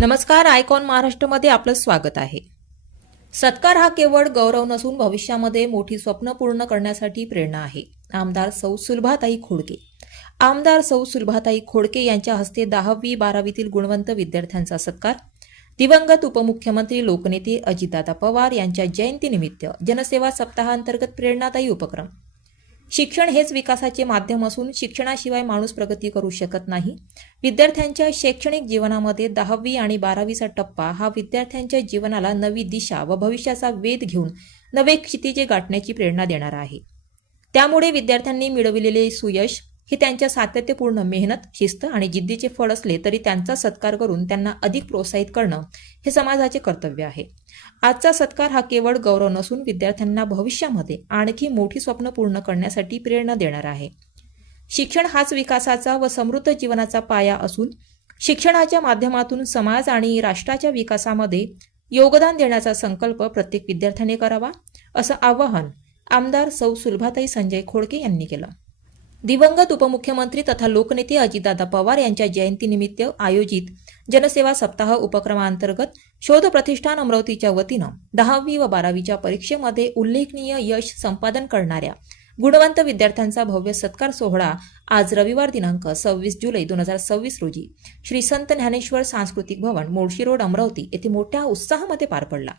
नमस्कार, आयकॉन महाराष्ट्रमध्ये आपलं स्वागत आहे. सत्कार हा केवळ गौरव नसून भविष्यामध्ये मोठी स्वप्न पूर्ण करण्यासाठी प्रेरणा आहे. आमदार सौ सुलभाताई खोडके. आमदार सौ सुलभाताई खोडके यांच्या हस्ते 10वी 12वीतील गुणवंत विद्यार्थ्यांचा सत्कार. दिवंगत उपमुख्यमंत्री लोकनेते अजितदादा पवार यांच्या जयंतीनिमित्त जनसेवा सप्ताहांतर्गत प्रेरणादायी उपक्रम. शिक्षण हेच विकासाचे माध्यम असून शिक्षणाशिवाय माणूस प्रगती करू शकत नाही. विद्यार्थ्यांच्या शैक्षणिक जीवनामध्ये 10वी आणि 12वीचा टप्पा हा विद्यार्थ्यांच्या जीवनाला नवी दिशा व भविष्याचा वेध घेऊन नवे क्षितिजे गाठण्याची प्रेरणा देणारा आहे. त्यामुळे विद्यार्थ्यांनी मिळविलेले सुयश हे त्यांच्या सातत्यपूर्ण मेहनत, शिस्त आणि जिद्दीचे फळ असले तरी त्यांचा सत्कार करून त्यांना अधिक प्रोत्साहित करणं हे समाजाचे कर्तव्य आहे. आजचा सत्कार हा केवळ गौरव नसून विद्यार्थ्यांना भविष्यामध्ये आणखी मोठी स्वप्न पूर्ण करण्यासाठी प्रेरणा देणार आहे. शिक्षण हाच विकासाचा व समृद्ध जीवनाचा पाया असून शिक्षणाच्या माध्यमातून समाज आणि राष्ट्राच्या विकासामध्ये योगदान देण्याचा संकल्प प्रत्येक विद्यार्थ्याने करावा, असं आवाहन आमदार सौ सुलभाताई संजय खोडके यांनी केलं. दिवंगत उपमुख्यमंत्री तथा लोकनेते अजितदादा पवार यांच्या जयंतीनिमित्त आयोजित जनसेवा सप्ताह उपक्रमांतर्गत शोध प्रतिष्ठान अमरावतीच्या वतीनं 10वी व 12वीच्या परीक्षेमध्ये उल्लेखनीय यश संपादन करणाऱ्या गुणवंत विद्यार्थ्यांचा भव्य सत्कार सोहळा आज रविवार दिनांक 26 जुलै 2026 रोजी श्री संत ज्ञानेश्वर सांस्कृतिक भवन, मोर्शी रोड, अमरावती येथे मोठ्या उत्साहामध्ये पार पडला.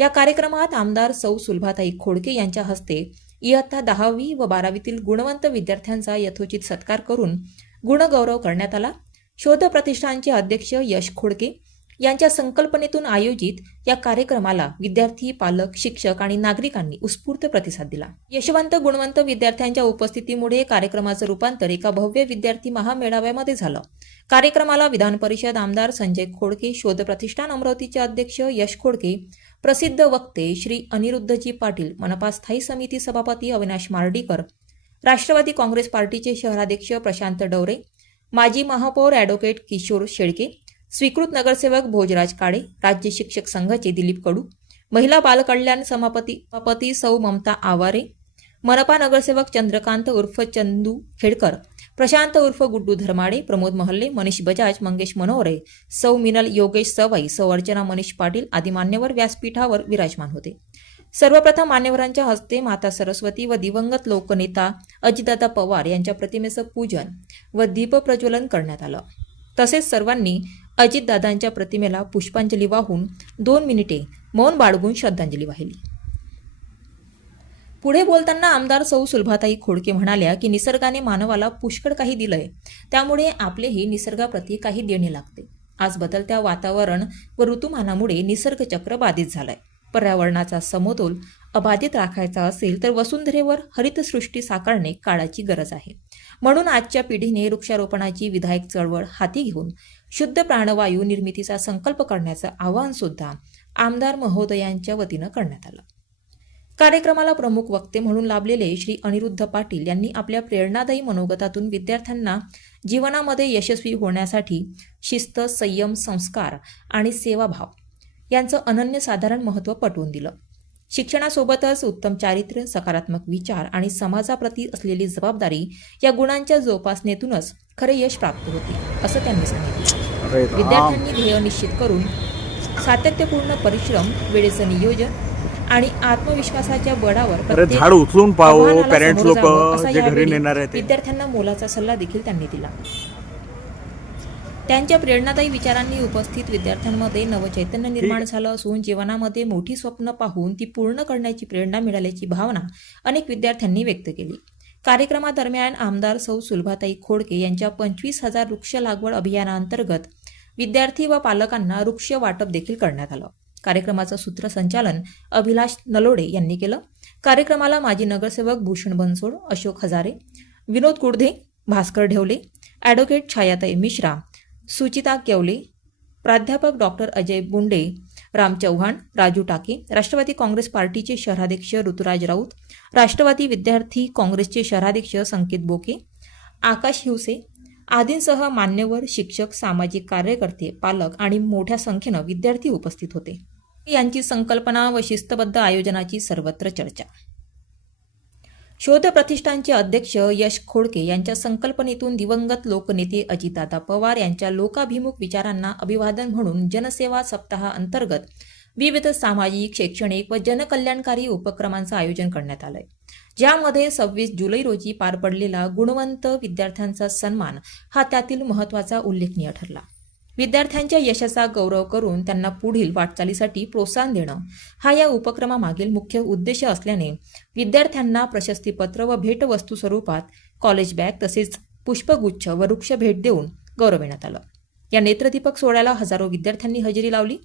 या कार्यक्रमात आमदार सौ सुलभाताई खोडके यांच्या हस्ते इयत्ता 10वी व 12वीतील गुणवंत विद्यार्थ्यांचा यथोचित सत्कार करून गुणगौरव करण्यात आला. शोध प्रतिष्ठानचे अध्यक्ष यश खोडके यांच्या संकल्पनेतून आयोजित या कार्यक्रमाला विद्यार्थी, पालक, शिक्षक आणि नागरिकांनी उत्स्फूर्त प्रतिसाद दिला. यशवंत गुणवंत विद्यार्थ्यांच्या उपस्थितीमुळे कार्यक्रमाचं रूपांतर एका भव्य विद्यार्थी महामेळाव्यामध्ये झालं. कार्यक्रमाला विधान परिषद आमदार संजय खोडके, शोध प्रतिष्ठान अमरावतीचे अध्यक्ष यश खोडके, प्रसिद्ध वक्ते श्री अनिरुद्धजी पाटील, मनपा स्थायी समिती सभापती अविनाश मार्डीकर, राष्ट्रवादी काँग्रेस पार्टीचे शहराध्यक्ष प्रशांत डवरे, माजी महापौर ॲडव्होकेट किशोर शेळके, स्वीकृत नगरसेवक भोजराज काळे, राज्य शिक्षक संघाचे दिलीप कडू, महिला बालकल्याण सभापती सौ ममता आवारे, मनपा नगरसेवक चंद्रकांत उर्फ चंदू खेडकर, प्रशांत उर्फ गुड्डू धर्माडे, प्रमोद महल्ले, मनीष बजाज, मंगेश मनोहरे, सौ मिनल योगेश सवाई, सौ अर्चना मनीष पाटील आदी मान्यवर व्यासपीठावर विराजमान होते. सर्वप्रथम मान्यवरांच्या हस्ते माता सरस्वती व दिवंगत लोकनेता अजितदादा पवार यांच्या प्रतिमेचं पूजन व दीपप्रज्वलन करण्यात आलं. तसेच सर्वांनी अजितदादांच्या प्रतिमेला पुष्पांजली वाहून 2 मिनिटे मौन बाळगून श्रद्धांजली वाहिली. पुढे बोलताना आमदार सौ सुलभाताई खोडके म्हणाल्या की निसर्गाने मानवाला पुष्कळ काही दिलंय, त्यामुळे आपलेही निसर्गाप्रती काही देणे लागते. आज बदलत्या वातावरण व ऋतुमानामुळे निसर्ग चक्र बाधित झालंय. पर्यावरणाचा समतोल अबाधित राखायचा असेल तर वसुंधरेवर हरितसृष्टी साकारणे काळाची गरज आहे. म्हणून आजच्या पिढीने वृक्षारोपणाची विधायक चळवळ हाती घेऊन शुद्ध प्राणवायू निर्मितीचा संकल्प करण्याचं आवाहन सुद्धा आमदार महोदयांच्या वतीनं करण्यात आलं. कार्यक्रमाला प्रमुख वक्ते म्हणून लाभलेले श्री अनिरुद्ध पाटील यांनी आपल्या प्रेरणादायी मनोगतातून विद्यार्थ्यांना जीवनामध्ये यशस्वी होण्यासाठी शिस्त, संयम, संस्कार आणि सेवाभाव यांचं अनन्यसाधारण महत्त्व पटवून दिलं. शिक्षणासोबतच उत्तम चारित्र्य, सकारात्मक विचार आणि समाजाप्रती असलेली जबाबदारी या गुणांच्या जोपासनेतूनच खरे यश प्राप्त होते, असं त्यांनी सांगितलं. विद्यार्थ्यांनी ध्येय निश्चित करून सातत्यपूर्ण परिश्रम, वेळेचं नियोजन आणि आत्मविश्वासाच्या बळावर झाड उचलून पाहू पेरेंट्स लोक जे घरी नेणार आहेत विद्यार्थ्यांना मोलाचा सल्ला देखील त्यांनी दिला. त्यांच्या प्रेरणादायी विचारांनी उपस्थित विद्यार्थ्यांमध्ये नवचैतन्य निर्माण झालं असून जीवनामध्ये मोठी स्वप्न पाहून ती पूर्ण करण्याची प्रेरणा मिळाल्याची भावना अनेक विद्यार्थ्यांनी व्यक्त केली. कार्यक्रमादरम्यान आमदार सौ सुलभाताई खोडके यांच्या 25,000 वृक्ष लागवड अभियानांतर्गत विद्यार्थी व पालकांना वृक्ष वाटप देखील करण्यात आलं. कार्यक्रमाचं सूत्रसंचालन अभिलाष नलोडे यांनी केलं. कार्यक्रमाला माजी नगरसेवक भूषण बनसोड, अशोक हजारे, विनोद कुडधे, भास्कर ढेवले, ॲडव्होकेट छायाताई मिश्रा, सुचिता केवले, प्राध्यापक डॉक्टर अजय बुंडे, राम चव्हाण, राजू टाके, राष्ट्रवादी काँग्रेस पार्टीचे शहराध्यक्ष ऋतुराज राऊत, राष्ट्रवादी विद्यार्थी काँग्रेसचे शहराध्यक्ष संकेत बोके, आकाश हिवसे आदींसह मान्यवर, शिक्षक, सामाजिक कार्यकर्ते, पालक आणि मोठ्या संख्येनं विद्यार्थी उपस्थित होते. यांची संकल्पना व शिस्तबद्ध आयोजनाची सर्वत्र चर्चा. शोध प्रतिष्ठानचे अध्यक्ष यश खोडके यांच्या संकल्पनेतून दिवंगत लोकनेते अजितदादा पवार यांच्या लोकाभिमुख विचारांना अभिवादन म्हणून जनसेवा सप्ताहाअंतर्गत विविध सामाजिक, शैक्षणिक व जनकल्याणकारी उपक्रमांचं आयोजन करण्यात आलंय, ज्यामध्ये 26 जुलै रोजी पार पडलेला गुणवंत विद्यार्थ्यांचा सन्मान हा त्यातील महत्त्वाचा उल्लेखनीय ठरला. विद्यार्थ्यांच्या यशाचा गौरव करून त्यांना पुढील वाटचालीसाठी प्रोत्साहन देणं हा या उपक्रमामागील मुख्य उद्देश असल्याने विद्यार्थ्यांना प्रशस्तीपत्र व भेटवस्तू स्वरूपात कॉलेज बॅग तसेच पुष्पगुच्छ व वृक्ष भेट देऊन गौरविण्यात आलं. या नेत्रदीपक सोहळ्याला हजारो विद्यार्थ्यांनी हजेरी लावली.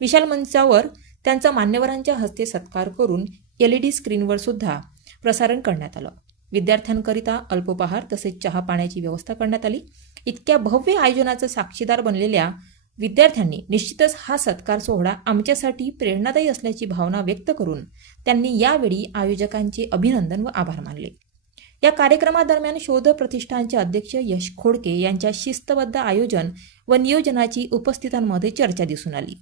विशाल मंचावर त्यांचा मान्यवरांच्या हस्ते सत्कार करून LED स्क्रीनवर सुद्धा प्रसारण करण्यात आलं. विद्यार्थ्यांकरिता अल्पोपहार तसेच चहा पाण्याची व्यवस्था करण्यात आली. इतक्या भव्य आयोजनाचं साक्षीदार बनलेल्या विद्यार्थ्यांनी निश्चितच हा सत्कार सोहळा आमच्यासाठी प्रेरणादायी असल्याची भावना व्यक्त करून त्यांनी यावेळी आयोजकांचे अभिनंदन व आभार मानले. या कार्यक्रमादरम्यान शोध प्रतिष्ठानचे अध्यक्ष यश खोडके यांच्या शिस्तबद्ध आयोजन व नियोजनाची उपस्थितांमध्ये चर्चा दिसून आली.